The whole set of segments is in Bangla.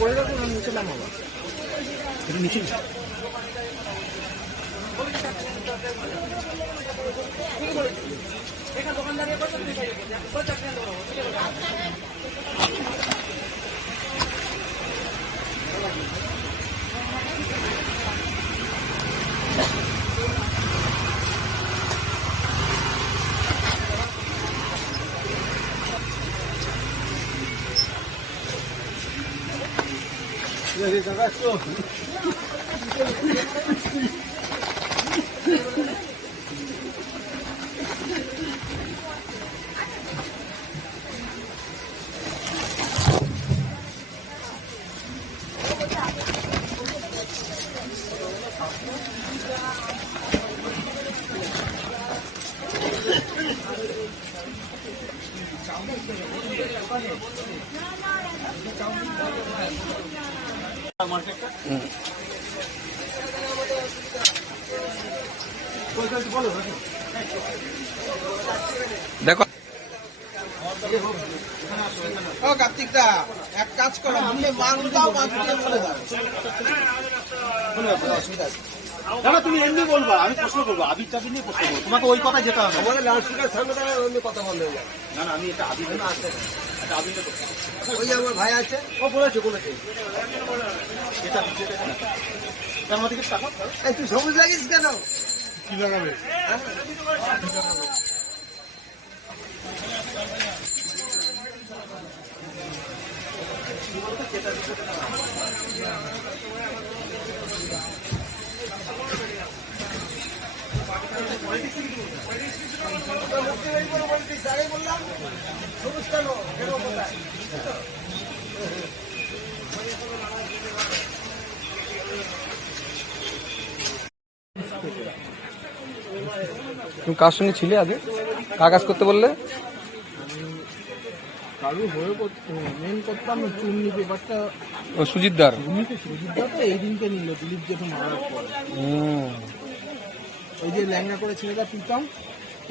করে রাখুন, আমি নিচে নামাবো। নিচে দেখো। কার্তিকদা এক কাজ করো, আপনি মাছ দাও, মাছ দিয়ে বলে দাও। না তুমি এমনি বলবা, আমি প্রশ্ন করবো, আবির টাকে নিয়ে প্রশ্ন করবো, তোমাকে ওই কথা যেতে হবে। আমাদের লাউডস্পিকার সামনে অন্য কথা বলতে হবে। না না, আমি এটা আবির না আসতে, এটা আবির ওই যে আমার ভাই আছে, ও বলেছে এটা আমাদের টাকা। তুই সবুজ লাগিস কেন? কি লাগাবে? বললাম সবুজ কেন কোথায়? তুমি কার সঙ্গে ছিলে আগে? কার কাজ করতে বললে? কারু হয়ে মেন করতাম চুন্নি পেপারটা। ও সুজিতদার। সুজিতদা তো এই দিনকে নিল দিলীপ যেটা মারার পরে। ওই যে ল্যাংড়া করে ছেলেটা তুলতাম,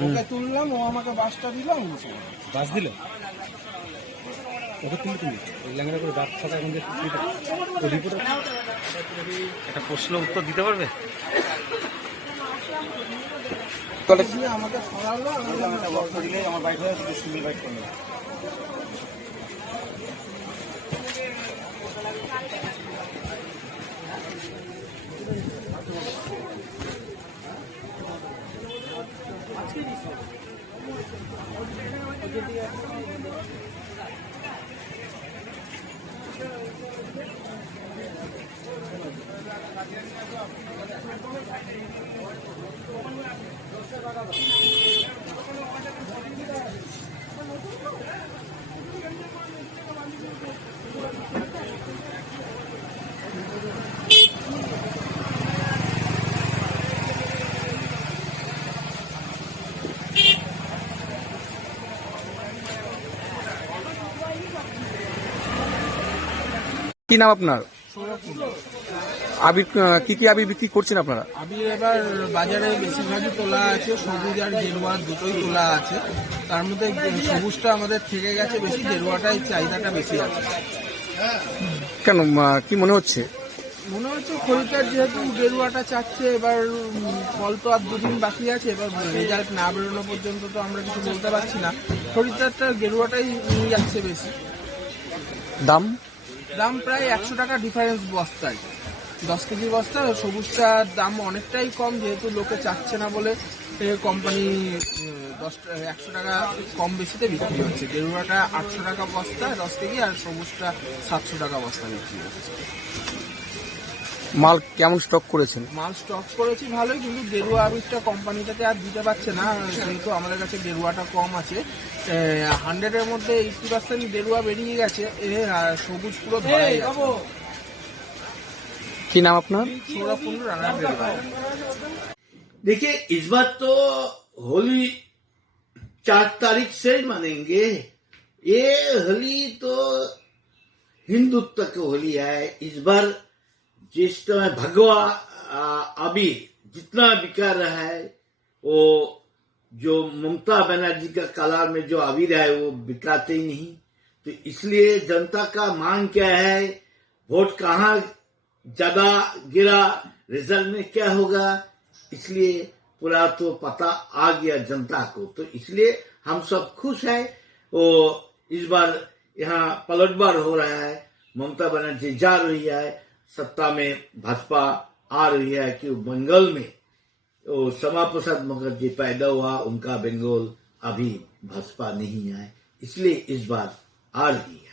ওকে তুললাম, ও আমাকে বাসটা দিলাম। বাস দিল ওকে তুমি ল্যাংড়া করে দাঁত থাকা এখন একটা প্রশ্ন উত্তর দিতে পারবে? আমাকে সরালো, আমার বাইক হয়ে সুন্দর বাইক করলো। কি নাম আপনার? আবির কি আবির বিক্রি করছেন আপনারা? আবির এবার বাজারে বেশিরভাগই তোলা আছে, সবুজ আর গেরুয়া দুটোই তোলা আছে। তার মধ্যে সবুজটা আমাদের থেকে গেছে বেশি, গেরুয়াটাই চাহিদাটা বেশি আছে। কেন, কি মনে হচ্ছে? মনে হচ্ছে খরিদ্দার যেহেতু গেরুয়াটা চাচ্ছে, এবার ফল তো আর দুদিন বাকি আছে, এবার রেজাল্ট না বেরোনো পর্যন্ত তো আমরা কিছু বলতে পারছি না। খরিদ্দারটা গেরুয়াটাই নিয়ে যাচ্ছে বেশি। দাম প্রায় 100 টাকা ডিফারেন্স বস্তায়, 10 কেজি বস্তা। সবুজটার দাম অনেকটাই কম, যেহেতু লোকে চাচ্ছে না বলে কোম্পানি 100 টাকা কম বেশিতে বিক্রি হচ্ছে। গেরুয়াটা 800 টাকা বস্তা 10 কেজি, আর সবুজটা 700 টাকা বস্তা বিক্রি হচ্ছে। মাল কেমন স্টক করেছেন? মাল স্টক করেছি ভালোই, কিন্তু গেরুয়া আবিরটা কোম্পানিটাতে আর দিতে পারছে না, সেহেতু আমাদের কাছে গেরুয়াটা কম আছে। 100-এর মধ্যে 80% গেরুয়া বেরিয়ে গেছে, সবুজ পুরো ধরাই গেছে। কি नाम अपना? देखिए, इस बार तो होली 4 तारीख से ही मानेंगे। ये होली तो हिंदुत्व की होली है। इस बार जिस तरह भगवा अबीर जितना बिका रहा है, वो जो ममता बनर्जी का कलर में जो अबीर है वो बिकाते ही नहीं। तो इसलिए जनता का मांग क्या है, वोट कहाँ ज्यादा गिरा, रिजल्ट में क्या होगा, इसलिए पूरा तो पता आ गया जनता को। तो इसलिए हम सब खुश हैं। वो इस बार यहाँ पलटवार हो रहा है, ममता बनर्जी जा रही है, सत्ता में भाजपा आ रही है। कि बंगाल में वो श्यामा प्रसाद मुखर्जी पैदा हुआ, उनका बंगाल अभी भाजपा नहीं है, इसलिए इस बार आ रही है।